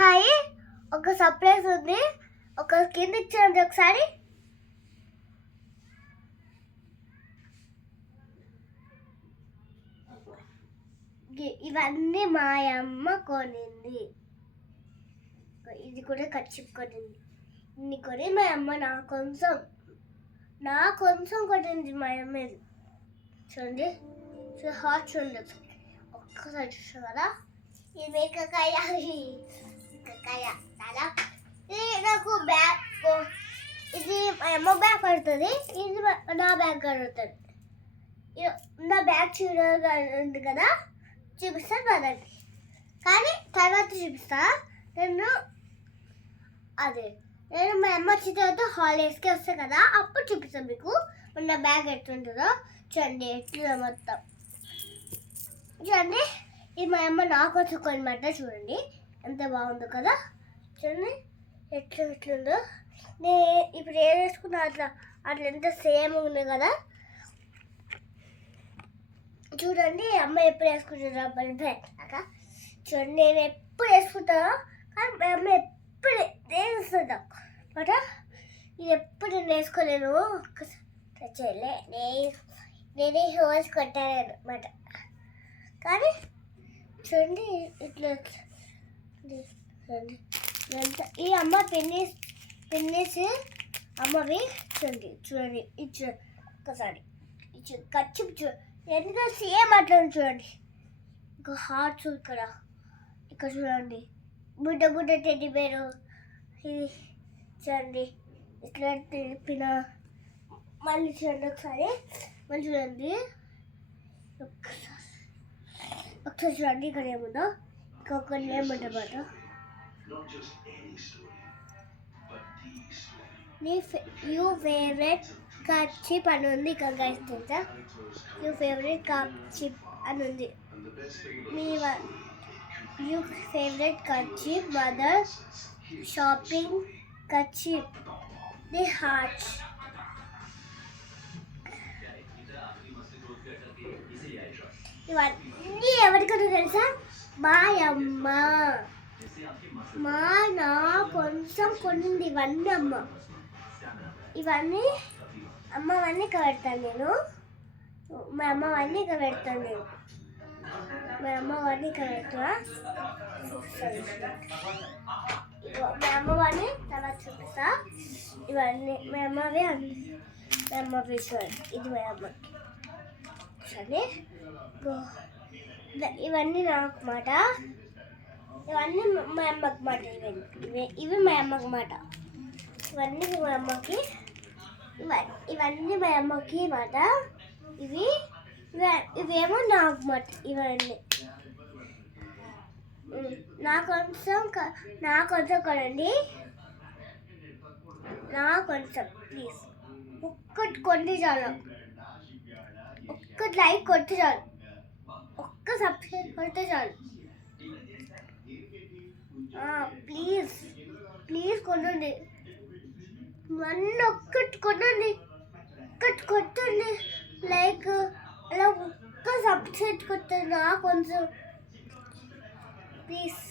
Hi, ఒక surprise ఉంది. ఒక కింద ఇచ్చాను ఒకసారి. ఇవన్నీ మా అమ్మ కొనింది. ఇది కూడా కచ్చిప్ కొనింది. ఇన్ని కొని మా అమ్మ నా కొంచెం కొనింది మా అమ్మ. ఇది చూడండి, హాట్ చూడండి, ఒక్కసారి చూసాం కదా. ఇది మేకకాయ చాలా. ఇది నాకు బ్యాగ్, ఇది మా అమ్మ బ్యాగ్ పడుతుంది, ఇది నా బ్యాగ్ పడుతుంది. నా బ్యాగ్ చూడండి కదా, చూపిస్తాను కదండి, కానీ తర్వాత చూపిస్తా. నేను మా అమ్మ వచ్చిన తర్వాత హాలిడేస్కి వస్తాను కదా, అప్పుడు చూపిస్తాను మీకు నా బ్యాగ్ ఎట్లుంటుందో. చూడండి ఎట్లా మొత్తం. చూడండి, ఇది మా అమ్మ నాకు వచ్చి కొనమాట. చూడండి ఎంత బాగుందో కదా. చూడండి ఎట్లుందో. నేను ఇప్పుడు ఏం వేసుకున్నా అట్లా ఎంత సేమ్ ఉంది కదా. చూడండి అమ్మ ఎప్పుడు వేసుకుంటుందో అక్క. చూడండి నేను ఎప్పుడు వేసుకుంటానో, కానీ మా అమ్మ ఎప్పుడు వేస్తుందా మాట. ఇది ఎప్పుడు నేను వేసుకోలేను. చేయలే, నేనే హోల్స్ కొట్టాను అనమాట. కానీ చూడండి ఇట్లా చూడండి. ఈ అమ్మ పెన్నేసి అమ్మవి చూడండి ఇచ్చు ఒకసారి ఖర్చు ఎందుకంటే సేమ్ అట్లా చూడండి. ఇంకా హార్ట్స్ ఇక్కడ చూడండి, బుడ్డ టెడ్డి బేరు. ఇది చూడండి ఇట్లా తెలిపిన. మళ్ళీ చూడండి ఒకసారి, మళ్ళీ చూడండి ఒకసారి చూడండి ఇక్కడ ఏముందో. ఇంకొకటి ఏముందన్నమాట. యూ ఫేవరెట్ కర్చీప్ అని ఉంది ఇక్కడ గైస్. తెలుసా, యూ ఫేవరెట్ కర్చీప్ అని ఉంది. You favourite kerchief, mother shopping kerchief, the hearts. ఇవన్నీ ఎవరికన్నా తెలుసా? మా అమ్మ నా కొంచెం కొనింది. ఇవన్నీ ఇవన్నీ అమ్మవన్నీ ఇక్కడ పెడతాను నేను. మా అమ్మవన్నీ ఇక్కడ పెడతాను నేను. మా అమ్మవన్నీ ఇక్కడ పెడతా. మా అమ్మవన్నీ తర్వాత చూపిస్తా. ఇవన్నీ మా అమ్మవి చూడండి. ఇది మా అమ్మకి సరే. ఇవన్నీ నాకు మాట, ఇవన్నీ మా అమ్మకి మాట. ఇవి మా అమ్మకి మాట. ఇవన్నీ మా అమ్మకి, ఇవన్నీ మా అమ్మకి మాట. ఇవేమో నాకు మాట. ఇవన్నీ నా కొంచెం కొనండి. నా కొంచెం ప్లీజ్. ఒక్కటి కొండి చాలు, ఒక్కటి లైక్ కొట్టి చాలు, ఒక్క సబ్స్క్రైబ్ కొడితే చాలు. ప్లీజ్ కొనండి. నన్ను ఒక్కటి కొనండి, ఒక్కటి కొట్టండి. లైక్ అలా ఒక్క సబ్స్క్రైబ్ కొట్టండి. నా కొంచెం ప్లీజ్.